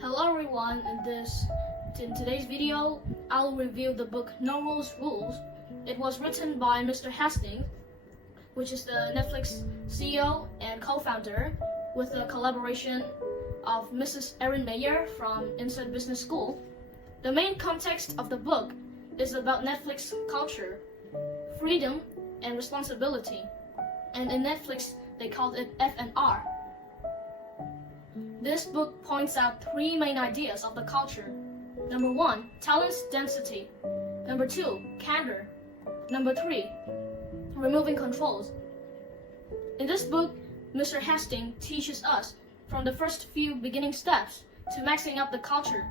Hello everyone, in today's video, I'll review the book No Rules Rules. It was written by Mr. Hastings, which is the Netflix CEO and co-founder, with the collaboration of Mrs. Erin Meyer from Inside Business School. The main context of the book is about Netflix culture, freedom, and responsibility. And in Netflix, they called it F&R. This book points out three main ideas of the culture. Number 1, talent density. Number 2, candor. Number 3, removing controls. In this book, Mr. Hastings teaches us from the first few beginning steps to maxing up the culture.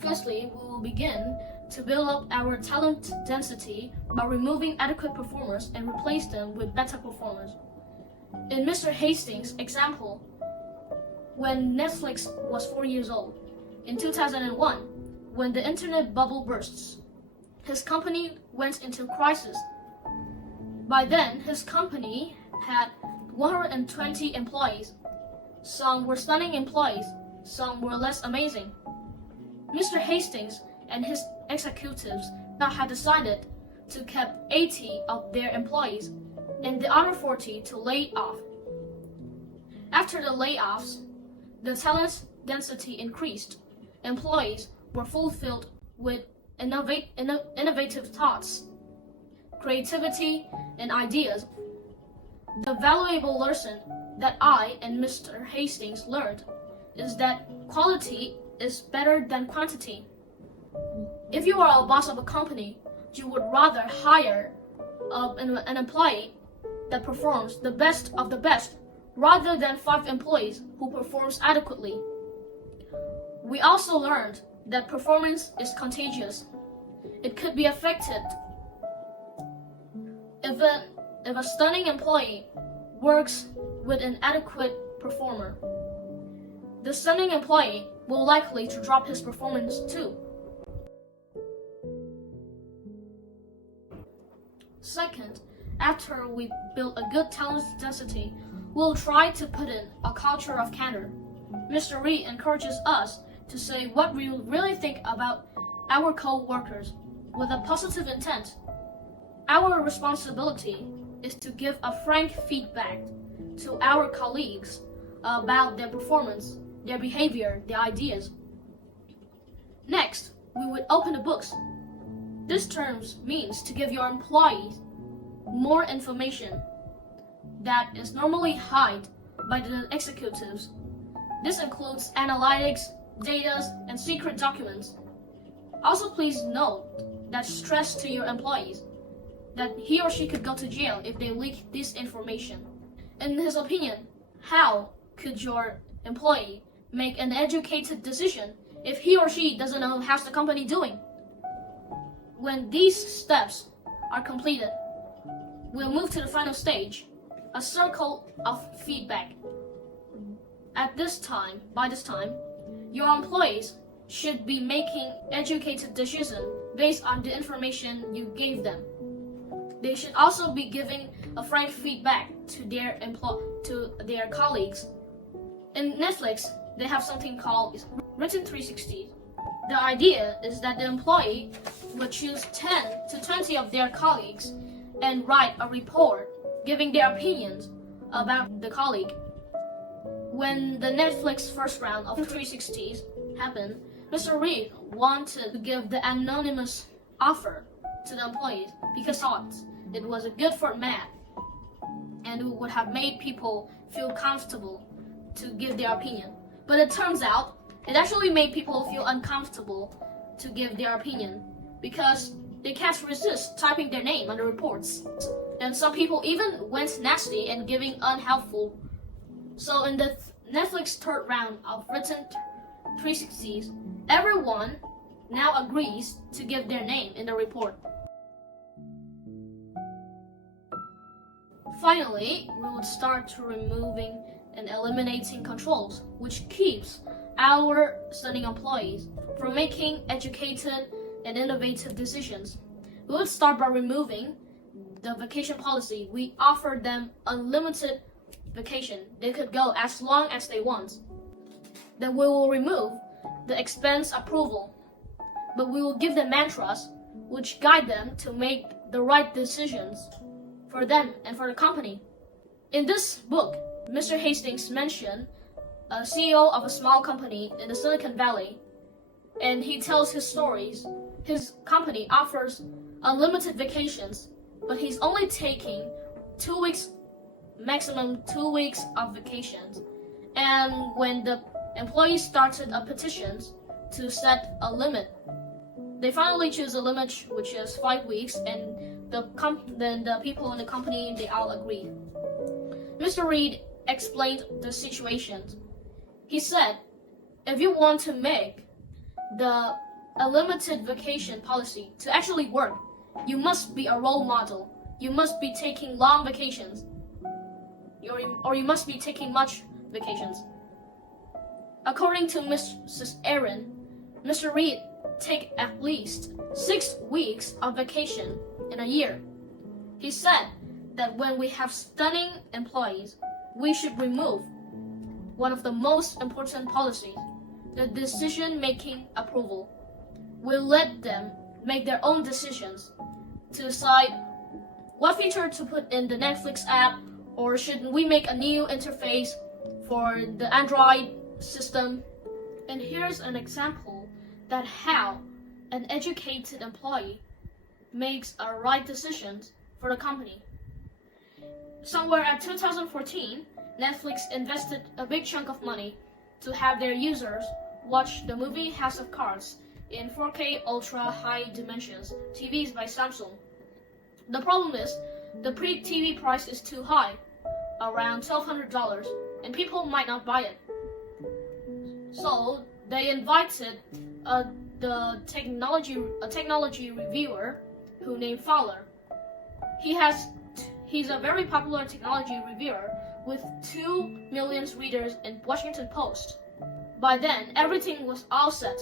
Firstly, we will begin to build up our talent density by removing adequate performers and replace them with better performers. In Mr. Hastings' example, when Netflix was 4 years old, in 2001, when the internet bubble bursts, his company went into crisis. By then, his company had 120 employees. Some were stunning employees, some were less amazing. Mr. Hastings and his executives now had decided to keep 80 of their employees and the other 40 to lay off. After the layoffs, the talent density increased. Employees were fulfilled with innovative thoughts, creativity, and ideas. The valuable lesson that I and Mr. Hastings learned is that quality is better than quantity. If you are a boss of a company, you would rather hire an employee that performs the best of the best rather than 5 employees who performs adequately. We also learned that performance is contagious. It could be affected. If a stunning employee works with an adequate performer, the stunning employee will likely to drop his performance too. Second, after we build a good talent density, we'll try to put in a culture of candor. Mr. Reed encourages us to say what we really think about our co-workers with a positive intent. Our responsibility is to give a frank feedback to our colleagues about their performance, their behavior, their ideas. Next, we would open the books. This term means to give your employees more information that is normally hid by the executives. This includes analytics, data, and secret documents. Also, please note that stress to your employees that he or she could go to jail if they leak this information. In his opinion, how could your employee make an educated decision if he or she doesn't know how's the company doing? When these steps are completed, we'll move to the final stage, a circle of feedback. By this time, your employees should be making educated decisions based on the information you gave them. They should also be giving a frank feedback to their colleagues. In Netflix, they have something called Written 360. The idea is that the employee would choose 10 to 20 of their colleagues and write a report giving their opinions about the colleague. When the Netflix first round of 360s happened, Mr. Reed wanted to give the anonymous offer to the employees because he thought it was a good format and it would have made people feel comfortable to give their opinion. But it turns out it actually made people feel uncomfortable to give their opinion because they can't resist typing their name on the reports. And some people even went nasty and giving unhelpful. So in the Netflix third round of Written 360s, everyone now agrees to give their name in the report. Finally, we would start to removing and eliminating controls, which keeps our stunning employees from making educated and innovative decisions. We would start by removing the vacation policy, we offered them unlimited vacation. They could go as long as they want. Then we will remove the expense approval, but we will give them mantras which guide them to make the right decisions for them and for the company. In this book, Mr. Hastings mentioned a CEO of a small company in the Silicon Valley, and he tells his stories. His company offers unlimited vacations, but he's only taking 2 weeks, maximum 2 weeks of vacations. And when the employees started a petition to set a limit, they finally choose a limit which is 5 weeks, and then the people in the company, they all agreed. Mr. Reed explained the situation. He said, if you want to make the unlimited vacation policy to actually work, you must be a role model. You must be taking long vacations, or you must be taking much vacations. According to Mrs. Aaron, Mr. Reed take at least 6 weeks of vacation in a year. He said that when we have stunning employees, we should remove one of the most important policies, the decision-making approval. We'll let them make their own decisions to decide what feature to put in the Netflix app, or should we make a new interface for the Android system. And here's an example that how an educated employee makes a right decision for the company. Somewhere at 2014, Netflix invested a big chunk of money to have their users watch the movie House of Cards in 4K ultra high dimensions TVs by Samsung. The problem is the pre-TV price is too high, around $1,200, and people might not buy it. So they invited a technology reviewer who named Fowler. He's a very popular technology reviewer with 2 million readers in Washington Post. By then, everything was all set,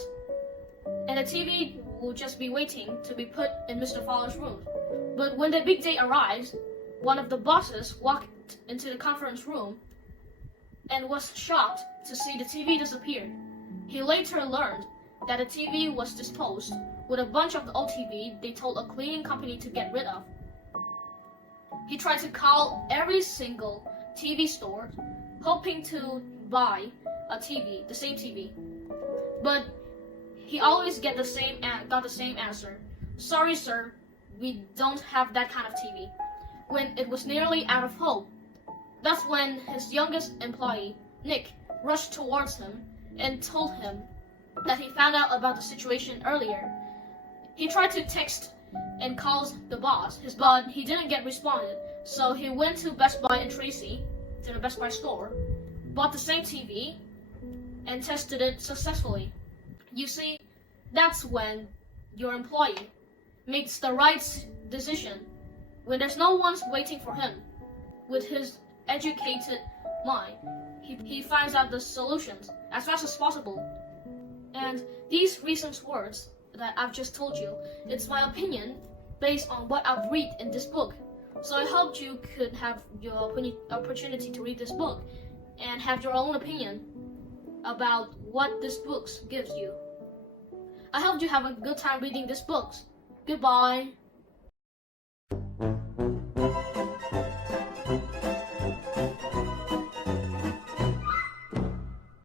and the TV will just be waiting to be put in Mr. Fowler's room. But when the big day arrives, one of the bosses walked into the conference room and was shocked to see the TV disappear. He later learned that the TV was disposed with a bunch of the old TV they told a cleaning company to get rid of. He tried to call every single TV store, hoping to buy a TV, the same TV. But he always got the same answer. Sorry, sir, we don't have that kind of TV. When it was nearly out of hope, that's when his youngest employee, Nick, rushed towards him and told him that he found out about the situation earlier. He tried to text and call the boss, but he didn't get responded. So he went to Best Buy in Tracy, to the Best Buy store, bought the same TV, and tested it successfully. You see, that's when your employee makes the right decision, when there's no one waiting for him. With his educated mind, he finds out the solutions as fast as possible. And these recent words that I've just told you, it's my opinion based on what I've read in this book. So I hope you could have your opportunity to read this book and have your own opinion about what this book gives you. I hope you have a good time reading this book. Goodbye.